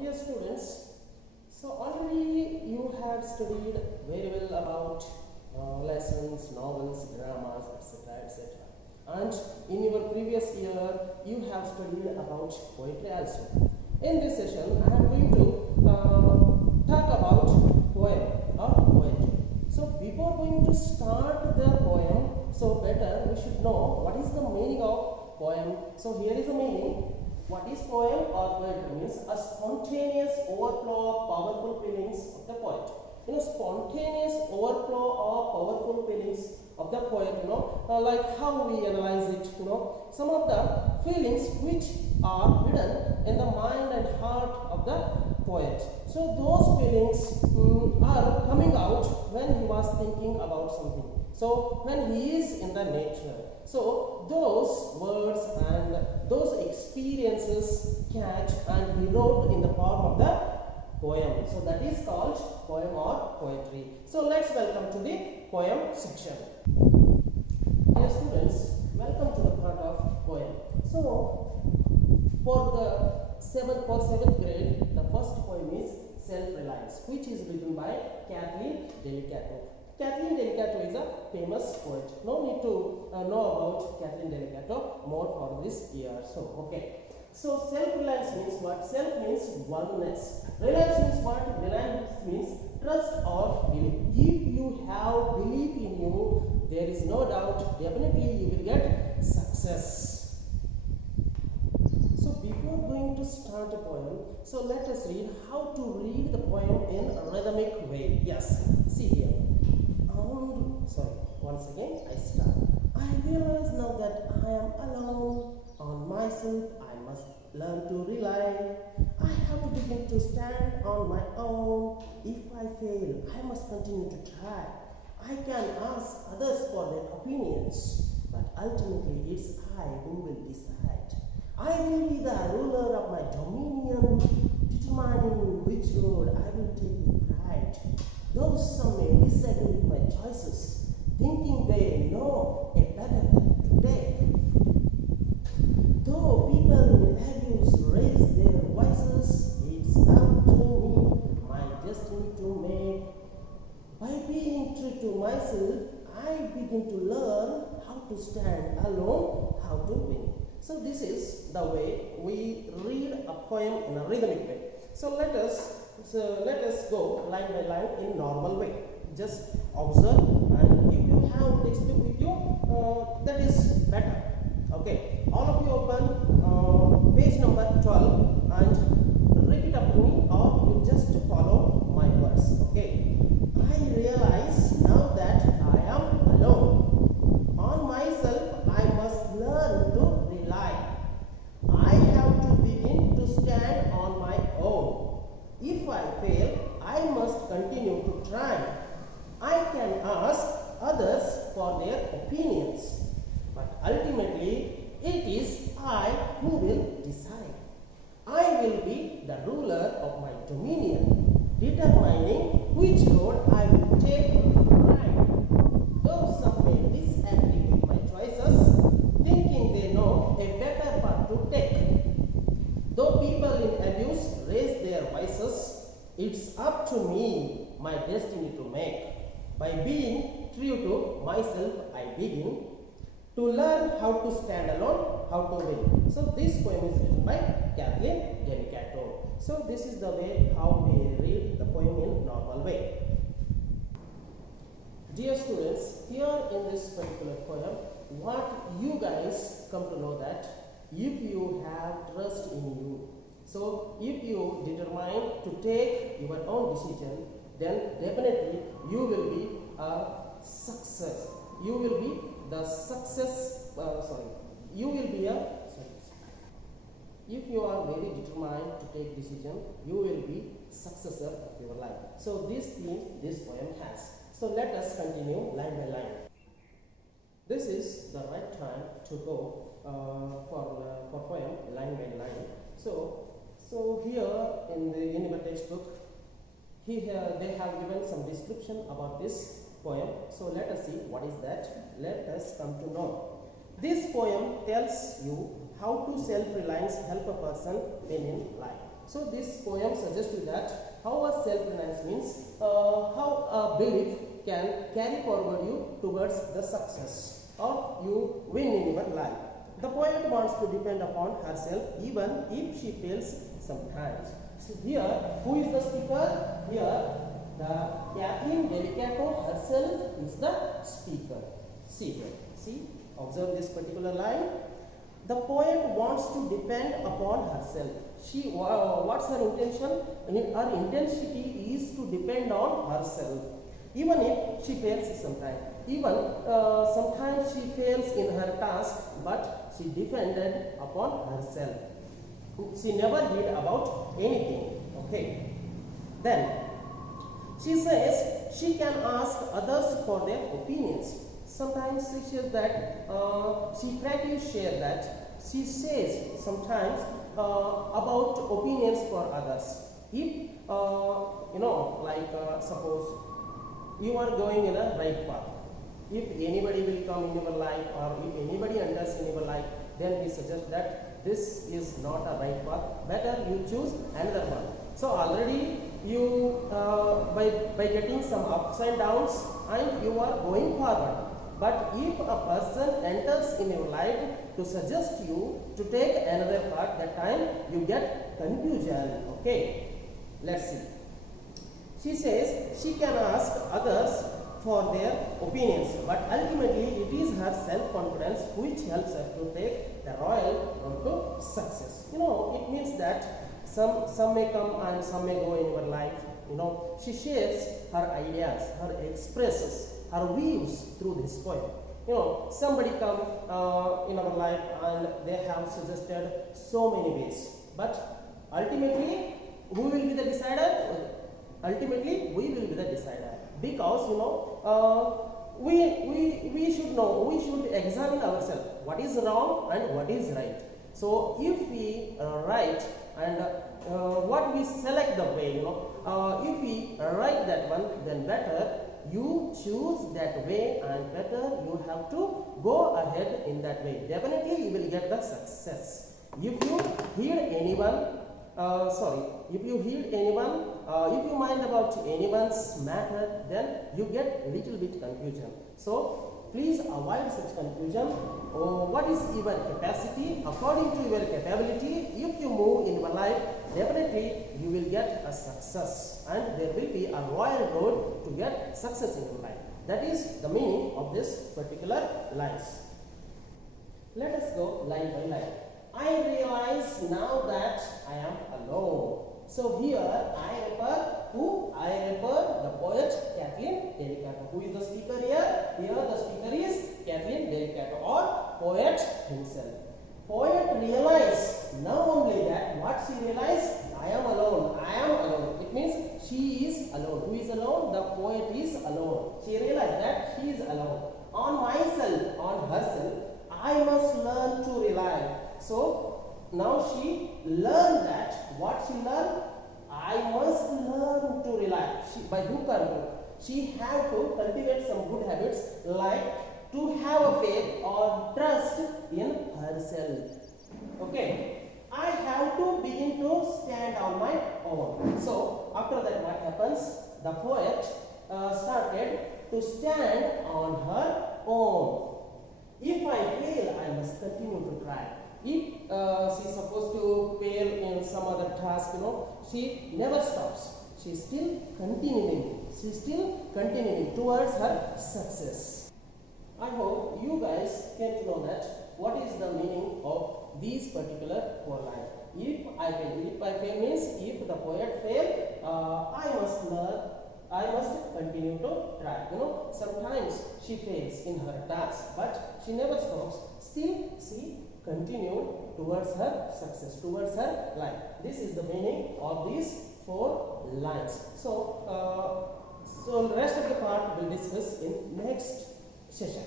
Dear students, so already you had studied very well about lessons, novels, dramas, etc. etc. And in your previous year, you have studied about poetry also. In this session, I am going to talk about poem or poetry. So before going to start the poem, so better we should know what is the meaning of poem. So here is the meaning. What is poem or poetry? Means a spontaneous overflow of powerful feelings of the poet. Spontaneous overflow of powerful feelings of the poet, like how we analyze it, some of the feelings which are hidden in the mind and heart of the poet. So those feelings are coming out when he was thinking about something. So when he is in the nature, so those words and those experiences catch and he wrote in the form of the poem. So that is called poem or poetry. So let's welcome to the poem section. Dear students, welcome to the part of poem. So for seventh grade, the first poem is Self-Reliance, which is written by Kathleen Delicato. Kathleen Delicato is a famous poet. No need to know about Kathleen Delicato more for this year. So, okay. So, self-reliance means what? Self means oneness. Reliance means what? Reliance means trust or belief. If you have belief in you, there is no doubt, definitely you will get success. So, before going to start a poem, so let us read how to read the poem in a rhythmic way. Yes, see here. Once again I start. I realize now that I am alone on myself. I must learn to rely. I have to begin to stand on my own. If I fail, I must continue to try. I can ask others for their opinions, but ultimately it's I who will decide. I will be the ruler of my dominion, determining which road I will take with pride. Though some may disagree with my choices, thinking they know a better path to take. Though people in abuse raise their voices, it's up to me, my destiny to make. By being true to myself, I begin to learn how to stand alone, how to win. So this is the way we read a poem in a rhythmic way. So let us go line by line in normal way. Just observe, and if you have textbook with you, that is better. Okay, all of you open page number 12 and repeat after me, or you just follow my words. Okay, I realize now that I am alone. On myself, I must learn to rely. I have to begin to stand on my own. If I fail, I must continue to try. I can ask others for their opinions, but ultimately it is I who will decide. I will be the ruler of my dominion, determining which road I will take with pride. Though some may disagree with my choices, thinking they know a better path to take. Though people in abuse raise their voices, it's up to me, my destiny to make. By being true to myself, I begin to learn how to stand alone, how to win. So this poem is written by Kathleen Delicato. So this is the way how we read the poem in normal way. Dear students, here in this particular poem, what you guys come to know that if you have trust in you, so if you determine to take your own decision, then definitely you will be a success. You will be the success, you will be a, if you are very determined to take decision, you will be successor of your life. So this theme this poem has. So let us continue line by line. This is the right time to go for poem line by line. So here in the textbook, they have given some description about this poem. So let us see what is that. Let us come to know. This poem tells you how to self-reliance help a person win in life. So this poem suggests you that how a self-reliance means how a belief can carry forward you towards the success or you win in your life. The poet wants to depend upon herself even if she fails sometimes. So here, who is the speaker? Here, the Kathleen Delicato herself is the speaker. See here, see, observe this particular line. The poet wants to depend upon herself. She, what's her intention? Her intensity is to depend on herself. Even if she fails sometimes, even sometimes she fails in her task, but she depended upon herself. She never did about anything. Okay. Then she says she can ask others for their opinions. Sometimes she says that she frankly shares that she says sometimes about opinions for others. If suppose you are going in a right path. If anybody will come in your life or if anybody enters in your life, then we suggest that this is not a right path. Better you choose another one. So already you by getting some ups and downs and you are going forward. But if a person enters in your life to suggest you to take another path, that time you get confusion. Okay, let's see. She says she can ask others for their opinions, but ultimately it is her self-confidence which helps her to take the royal road to success. It means that some may come and some may go in your life. She shares her ideas, her expresses, her views through this poem. Somebody come in our life and they have suggested so many ways, but ultimately who will be the decider? Ultimately we will be the decider, because we should know, we should examine ourselves what is wrong and what is right. So if we write and what we select the way, if we write that one, then better you choose that way and better you have to go ahead in that way. Definitely you will get the success. If you heed anyone, if you mind about anyone's matter, then you get little bit confusion. So please avoid such confusion. What is your capacity? According to your capability, if you move in your life, definitely you will get a success and there will be a royal road to get success in your life. That is the meaning of this particular lines. Let us go line by line. I realize now that I am alone. So here I refer who? I refer the poet Kathleen Delicato. Who is the speaker here? Here the speaker is Kathleen Delicato or poet himself. Poet realized now only that what she realized? I am alone. I am alone. It means she is alone. Who is alone? The poet is alone. She realized that she is alone. On myself, on herself, I must learn to rely. So now she learned that. What she learned? I must learn to rely. By hook or crook, she have to cultivate some good habits like to have a faith or trust in herself. Okay, I have to begin to stand on my own. So after that, what happens? The poet started to stand on her own. If I fail, I must continue to try. If she is supposed to fail in some other task, she never stops. She is still continuing. She is still continuing towards her success. I hope you guys came to know that what is the meaning of these particular four lines. If I fail means if the poet failed, I must learn. I must continue to try. Sometimes she fails in her task, but she never stops. Still, she continued towards her success, towards her life. This is the meaning of these four lines. So, the rest of the part we'll discuss in next session.